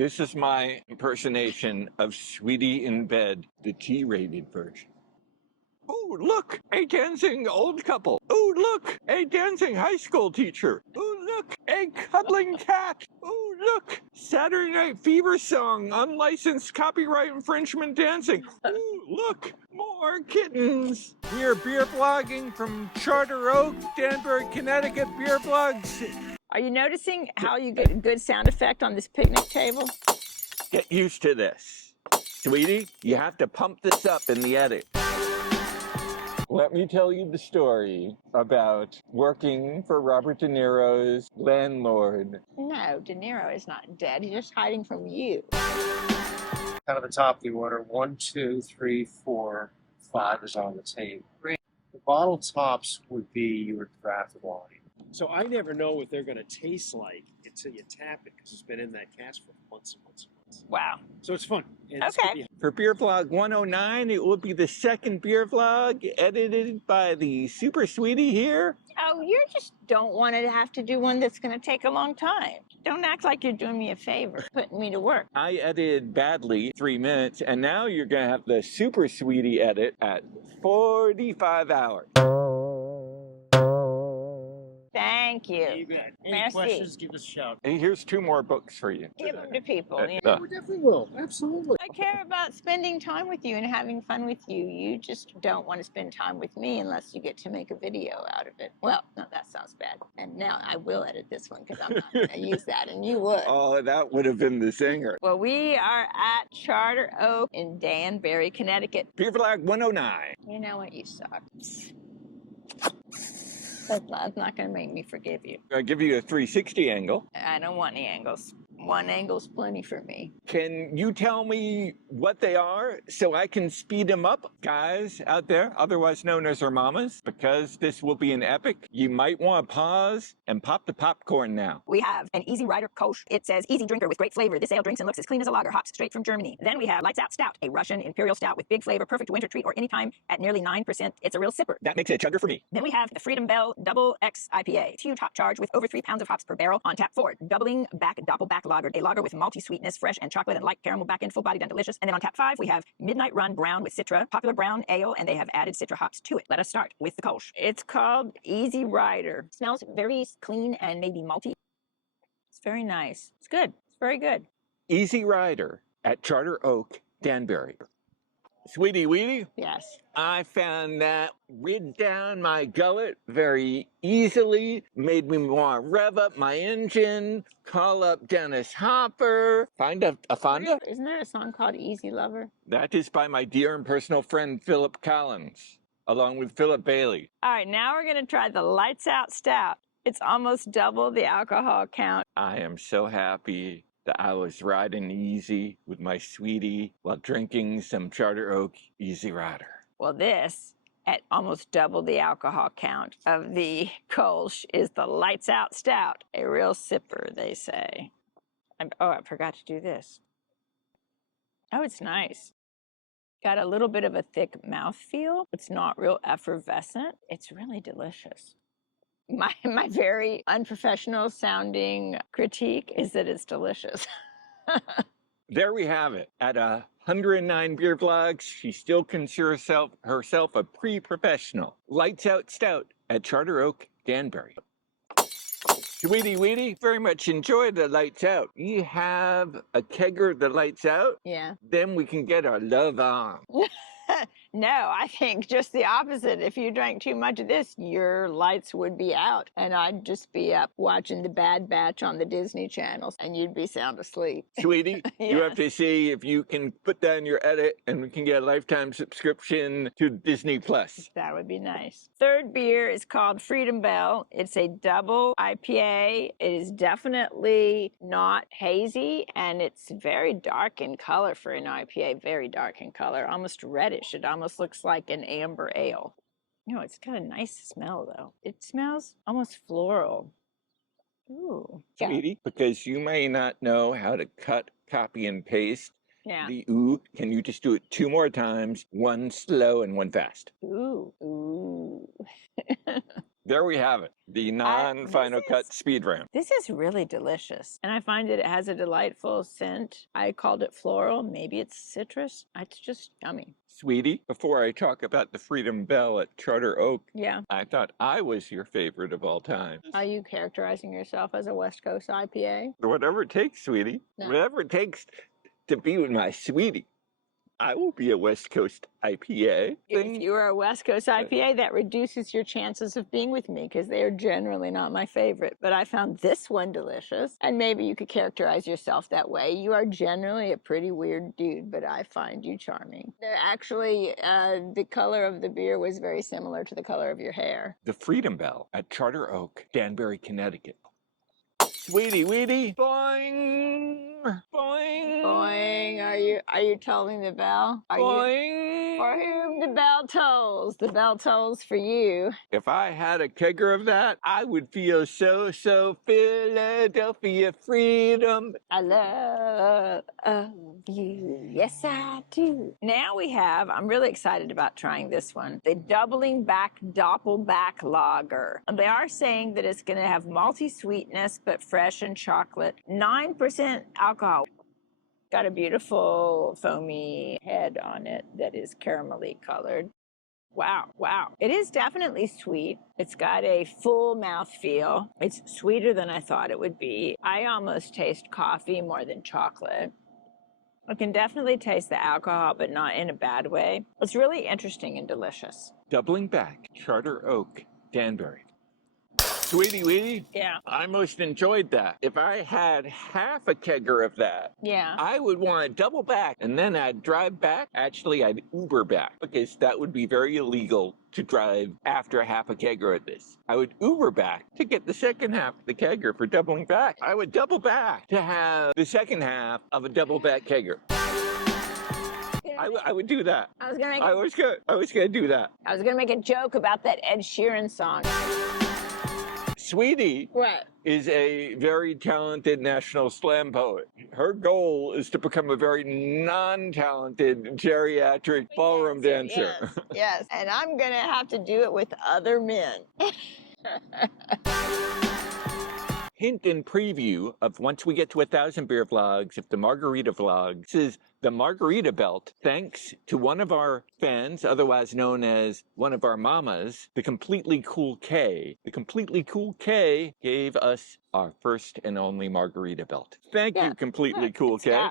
This is my impersonation of Sweetie in Bed, the T-rated version. Oh, look, a dancing old couple. Oh, look, a dancing high school teacher. Oh, look, a cuddling cat. Oh, look, Saturday Night Fever song, unlicensed copyright infringement dancing. Oh, look, more kittens. We are beer blogging from Charter Oak, Danbury, Connecticut. BeerVlogs. Are you noticing how you get a good sound effect on this picnic table? Get used to this. Sweetie, you have to pump this up in the edit. Let me tell you the story about working for Robert De Niro's landlord. No, De Niro is not dead. He's just hiding from you. Out of the top of the order, 1, 2, 3, 4, 5 is on the table. The bottle tops would be your draft wine. So I never know what they're going to taste like until you tap it, because it's been in that cask for months and months and months. Wow. So it's fun. And Okay. For Beer Vlog 109, it will be the second beer vlog edited by the Super Sweetie here. Oh, you just don't want to have to do one that's going to take a long time. Don't act like you're doing me a favor, putting me to work. I edited badly 3 minutes, and now you're going to have the Super Sweetie edit at 45 hours. Thank you. You bet. Any Merci. questions, give us a shout. Hey, here's 2 more books for you. Give them to people. You No. know? We definitely will. Absolutely. I care about spending time with you and having fun with you. You just don't want to spend time with me unless you get to make a video out of it. Well, no, that sounds bad. And now I will edit this one because I'm not going to use that, and you would. Oh, that would have been the singer. Well, we are at Charter Oak in Danbury, Connecticut. Beer Vlog 109. You know what? You suck. That's not going to make me forgive you. I'll give you a 360 angle. I don't want any angles. One angle's plenty for me. Can you tell me what they are so I can speed them up? Guys out there, otherwise known as our mamas, because this will be an epic, you might want to pause and pop the popcorn now. We have an Easy RIDER KOLSCH. It says easy drinker with great flavor. This ale drinks and looks as clean as a lager, hops straight from Germany. Then we have Lights Out Stout, a Russian imperial stout with big flavor, perfect winter treat or anytime at nearly 9%. It's a real sipper. That makes it a chugger for me. Then we have the Freedom Bell Double X IPA. It's huge hop charge with over 3 pounds of hops per barrel on tap forward. Doubling back Doppelbock Lager, a lager with malty sweetness, fresh and chocolate and light caramel back end, full bodied and delicious. And then on tap 5, we have Midnight Run Brown with Citra, popular brown ale, and they have added Citra hops to it. Let us start with the Kolsch. It's called Easy RIDER. Smells very clean and maybe malty. It's very nice. It's good. It's very good. Easy RIDER at Charter Oak, Danbury. Sweetie Weetie, Yes. I found that rid down my gullet very easily, made me want to rev up my engine, call up Dennis Hopper, find a Fonda. Isn't there a song called Easy Lover? That is by my dear and personal friend Philip Collins, along with Philip Bailey. All right, now we're going to try the Lights Out Stout. It's almost double the alcohol count. I am so happy that I was riding easy with my sweetie while drinking some Charter Oak Easy Rider. Well, this, at almost double the alcohol count of the Kolsch, is the Lights Out Stout. A real sipper, they say. I forgot to do this. Oh, it's nice. Got a little bit of a thick mouthfeel. It's not real effervescent. It's really delicious. My very unprofessional sounding critique is that it's delicious. There we have it. At 109 beer vlogs, she still considers herself a pre-professional. Lights Out Stout at Charter Oak, Danbury. Sweetie Weetie, very much enjoy the Lights Out. You have a kegger that lights out? Yeah. Then we can get our love on. No, I think just the opposite. If you drank too much of this, your lights would be out, and I'd just be up watching The Bad Batch on the Disney Channel, and you'd be sound asleep. Sweetie, you Yeah. have to see if you can put that in your edit and we can get a lifetime subscription to Disney Plus. That would be nice. Third beer is called Freedom Bell. It's a double IPA. It is definitely not hazy, and it's very dark in color for an IPA. Very dark in color, almost reddish. It almost looks like an amber ale. You know, it's got a nice smell, though. It smells almost floral. Ooh. Yeah. Sweetie, because you may not know how to cut, copy, and paste Yeah. the ooh, can you just do it 2 more times, 1 slow and 1 fast? Ooh. Ooh. There we have it. The non-final cut is- speed ramp. This is really delicious. And I find it has a delightful scent. I called it floral. Maybe it's citrus. It's just yummy. Sweetie, before I talk about the Freedom Bell at Charter Oak, Yeah. I thought I was your favorite of all time. Are you characterizing yourself as a West Coast IPA? Whatever it takes, sweetie. No. Whatever it takes to be with my sweetie. I will be a West Coast IPA. If you are a West Coast IPA, that reduces your chances of being with me because they are generally not my favorite. But I found this one delicious, and maybe you could characterize yourself that way. You are generally a pretty weird dude, but I find you charming. Actually, the color of the beer was very similar to the color of your hair. The Freedom Bell at Charter Oak, Danbury, Connecticut. Sweetie, weetie, boing, boing, Boing. Are you tolling the bell? boing. For whom the bell tolls? The bell tolls for you. If I had a kegger of that, I would feel so Philadelphia freedom. I love you. Yes, I do. Now I'm really excited about trying this one. The Doppelbock Lager. They are saying that it's going to have malty sweetness, but fresh and chocolate. 9% alcohol. Got a beautiful foamy head on it that is caramelly colored. Wow. It is definitely sweet. It's got a full mouth feel. It's sweeter than I thought it would be. I almost taste coffee more than chocolate. I can definitely taste the alcohol, but not in a bad way. It's really interesting and delicious. Doubling back, Charter Oak, Danbury. Sweetie, weetie. Yeah. I most enjoyed that. If I had half a kegger of that, Yeah. I would want to double back and then I'd drive back. Actually, I'd Uber back because that would be very illegal to drive after half a kegger of this. I would Uber back to get the second half of the kegger for doubling back. I would double back to have the second half of a double back kegger. I would do that. I was gonna do that. make a joke about that Ed Sheeran song. Sweetie What? is a very talented National Slam poet. Her goal is to become a very non-talented geriatric ballroom dancer. Yes. And I'm gonna have to do it with other men. Hint and preview of once we get to 1,000 beer vlogs, if the margarita vlog. This is the Margarita Belt, thanks to one of our fans, otherwise known as one of our mamas, the Completely Cool K. The Completely Cool K gave us our first and only Margarita Belt. Thank you, Completely Cool K.